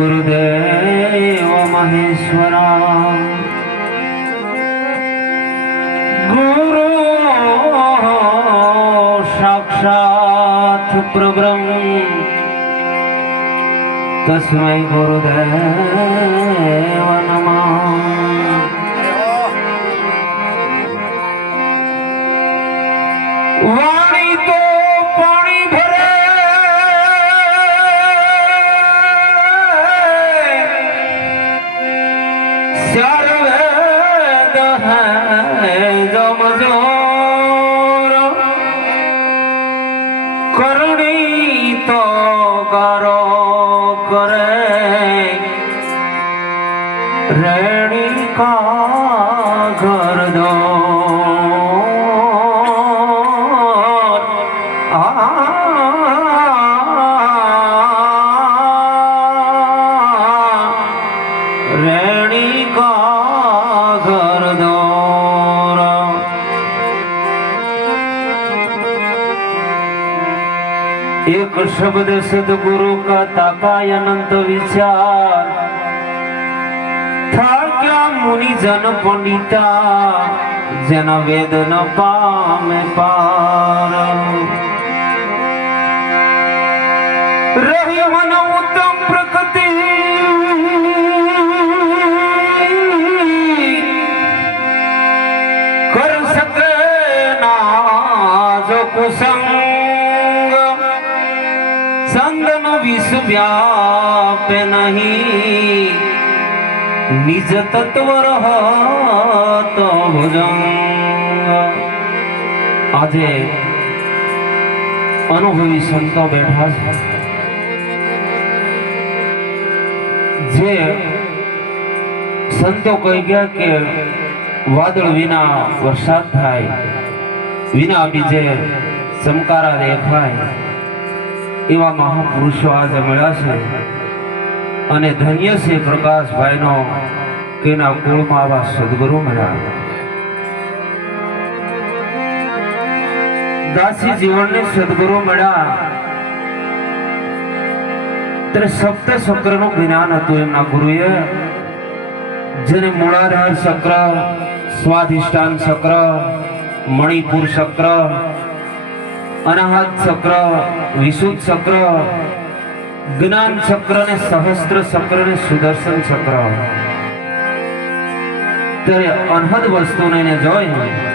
ગુરુદેવ મહેશ્વરા ગુરુ સાક્ષાત પ્રબ્રહ્મ તસ્મૈ ગુરુદેવ નમઃ રેણી કા ઘર દો રેણી કા ઘર દોર એક શબ્દ સદગુરુ કા તાકાય અનંત વિચાર. થાક્યા મુનિ જન પંડિતા, જેના વેદ ન પામે પાર. રહી મન ઉત્તમ પ્રકૃતિ. કર સકે ના જો કુસંગ. સંગન વિશ્વ વ્યાપે નહીં. નિજ તત્વ રહતો ભુજંગ આજે અનુભવી સંતો બેઠા છે જે સંતો કહી ગયા કે વાદળ વિના વરસાદ થાય વિના બીજે ચમકારા દેખાય એવા મહાપુરુષો આજે મળ્યા છે અને ધન્ય છે પ્રકાશભાઈનો તેના કુળમાં આવા સદગુરુ મળ્યા. દાસી જીવનને સદગુરુ મળ્યા. ત્યારે સપ્ત શક્રનું જ્ઞાન હતું એમના ગુરુએ, જેને મૂળાધાર ચક્ર સ્વાધિષ્ઠાન ચક્ર મણિપુર ચક્ર અનાહત ચક્ર વિશુદ્ધ ચક્ર જ્ઞાન ચક્ર ને સહસ્ત્ર ચક્ર ને સુદર્શન ચક્ર. ત્યારે અનહદ વસ્તુને જોઈ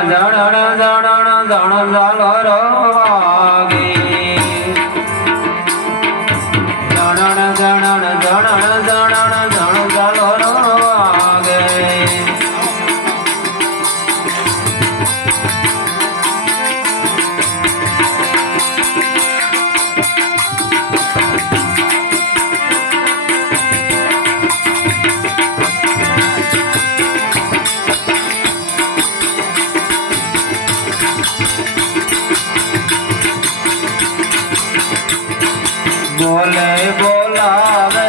જણણ જણ જણ જણ ઝાલર બોલે બોલાવે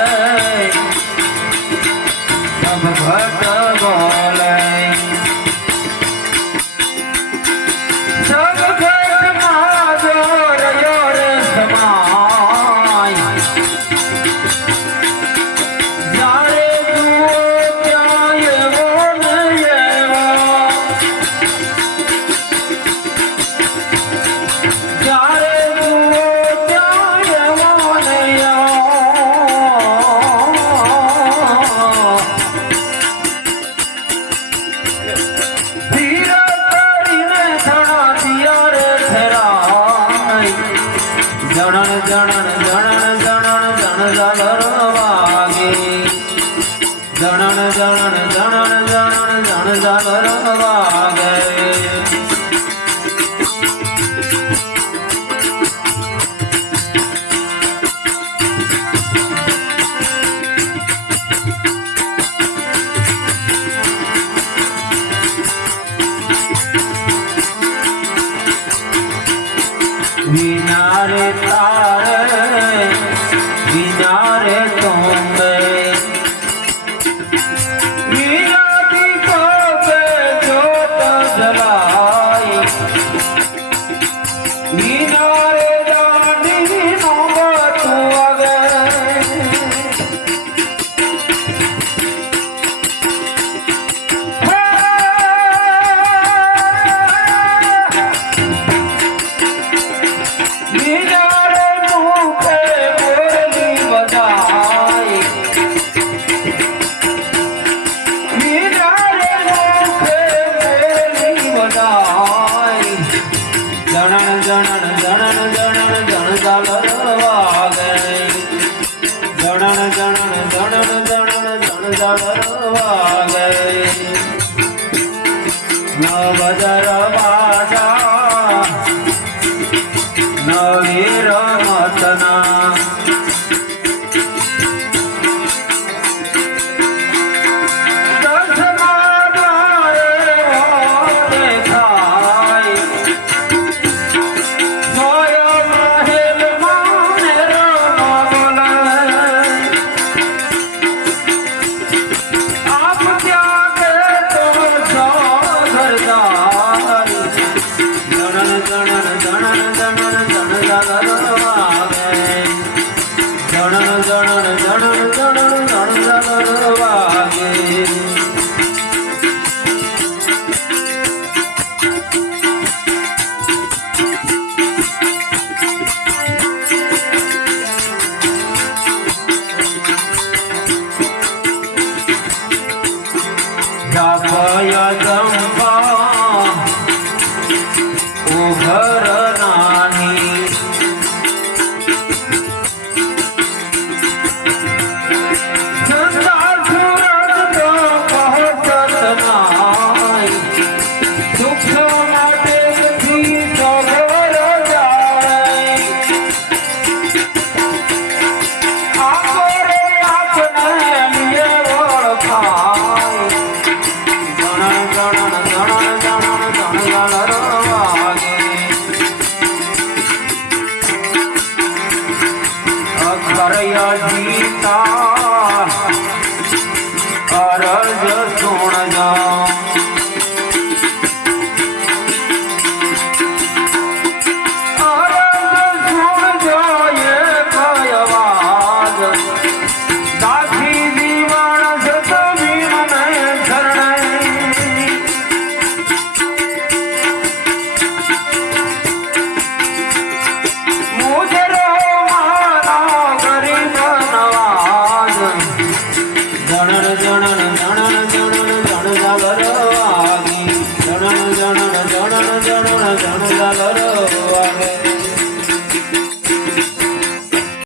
જણણ જણણ જણણ જણણ જણણ જણણ વાગે come નવદર માતા નવીરા ગણ ગણ ગણ ગણ ગણ हर 我遇到。